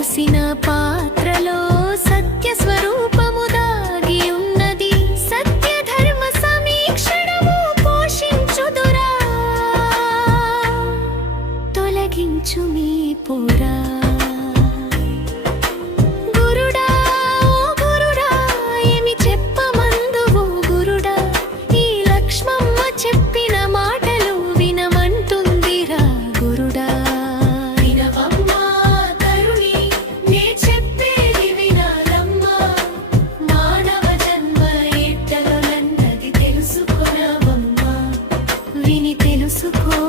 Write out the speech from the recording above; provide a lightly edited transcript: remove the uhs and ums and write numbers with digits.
పోసిన పాత్రలో సత్య స్వరూపము దాగి ఉన్నది. సత్య ధర్మ సమీక్షణము పోషించుదురా, తొలగించు మీ పోరా. గురుడా ఓ గురుడా, ఏమి చెప్పమందువు గురుడా, ఈ లక్ష్మమ్మ చెప్పిన మాటలు వినమంటుందిరా గురుడా. వినవమ్మా తరుణి, నే చెప్పేది వినాలమ్మా, మానవ జన్మ ఎట్టలన్నది తెలుసుకొనవమ్మా, విని తెలుసుకో.